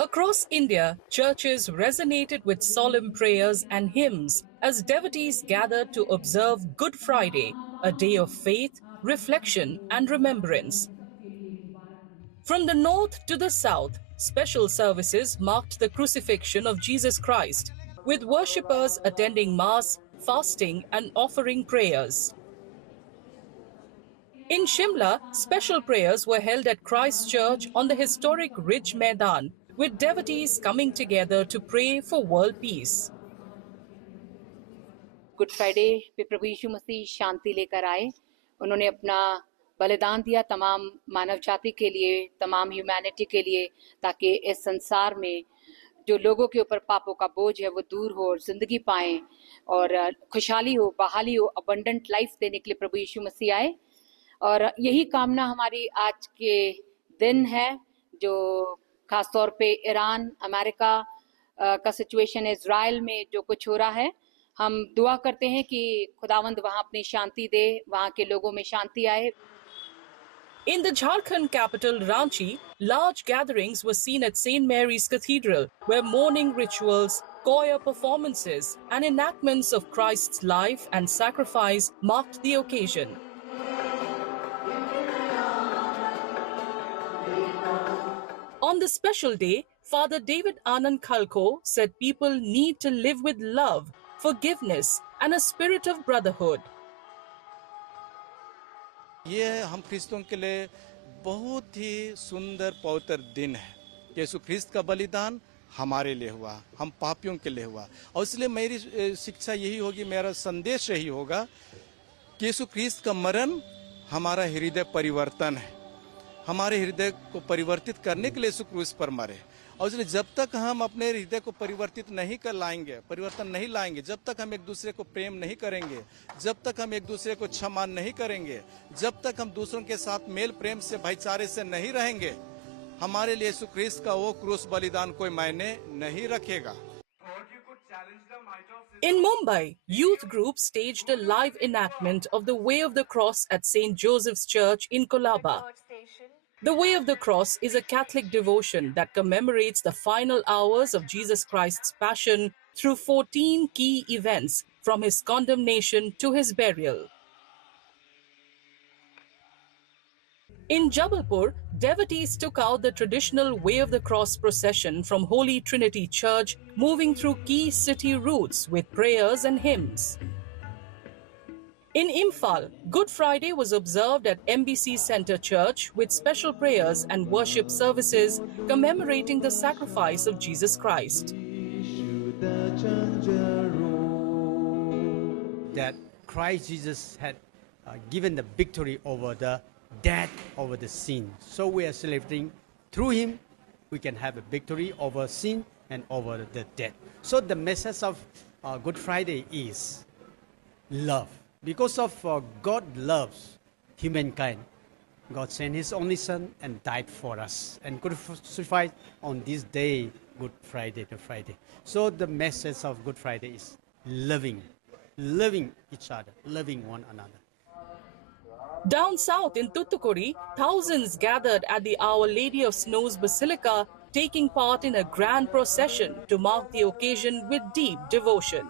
Across India, churches resonated with solemn prayers and hymns as devotees gathered to observe Good Friday, a day of faith, reflection, and remembrance. From the north to the south, special services marked the crucifixion of Jesus Christ, with worshippers attending Mass, fasting, and offering prayers. In Shimla, special prayers were held at Christ Church on the historic Ridge Maidan, with devotees coming together to pray for world peace. Good Friday पे प्रभु यीशु मसीह शांति लेकर आए। उन्होंने अपना बलिदान दिया तमाम मानव जाति के लिए, तमाम ह्यूमैनिटी के लिए, ताकि इस संसार में जो लोगों के ऊपर पापों का बोझ है वो दूर हो और जिंदगी पाएं और खुशहाली हो, बहाली हो, अबंडेंट लाइफ देने के लिए प्रभु यीशु मसीह आए। और यही कामना हमारी आज के दिन है, जो खास तौर पे ईरान, अमेरिका का सिचुएशन है, इजराइल में जो कुछ हो रहा है, हम दुआ करते हैं कि खुदावंद वहां अपनी शांति दे, वहां के लोगों में शांति आए। In the Jharkhand capital, Ranchi, large gatherings were seen at St. Mary's Cathedral, where morning rituals, choir performances, and enactments of Christ's life and sacrifice marked the occasion. On the special day, Father David Anand Khalko said people need to live with love, forgiveness, and a spirit of brotherhood. ये हम ख्रिस्तों के लिए बहुत ही सुंदर पवित्र दिन है। यीशु ख्रिस्त का बलिदान हमारे लिए हुआ, हम पापियों के लिए हुआ, और इसलिए मेरी शिक्षा यही होगी, मेरा संदेश यही होगा कि यीशु ख्रिस्त का मरण हमारा हृदय परिवर्तन है। हमारे हृदय को परिवर्तित करने के लिए यीशु क्रूस पर मरे, और इसलिए जब तक हम अपने हृदय को परिवर्तित नहीं कर लाएंगे, परिवर्तन नहीं लाएंगे, जब तक हम एक दूसरे को प्रेम नहीं करेंगे, जब तक हम एक दूसरे को क्षमा नहीं करेंगे, जब तक हम दूसरों के साथ मेल प्रेम से, भाईचारे से नहीं रहेंगे, हमारे लिए यीशु ख्रिस्त का वो क्रूस बलिदान कोई मायने नहीं रखेगा। In Mumbai, youth groups staged a live enactment of the Way of the Cross at St. Joseph's Church in Kolaba. The Way of the Cross is a Catholic devotion that commemorates the final hours of Jesus Christ's Passion through 14 key events, from his condemnation to his burial. In Jabalpur, devotees took out the traditional Way of the Cross procession from Holy Trinity Church, moving through key city routes with prayers and hymns. In Imphal, Good Friday was observed at MBC Center Church with special prayers and worship services commemorating the sacrifice of Jesus Christ. That Christ Jesus had given the victory over the death, over the sin. So we are celebrating through him, we can have a victory over sin and over the death. So the message of Good Friday is love. Because of God loves humankind, God sent his only son and died for us and crucified on this day, Good Friday to Friday. So the message of Good Friday is loving each other, loving one another. Down south in Thoothukudi, thousands gathered at the Our Lady of Snows Basilica, taking part in a grand procession to mark the occasion with deep devotion.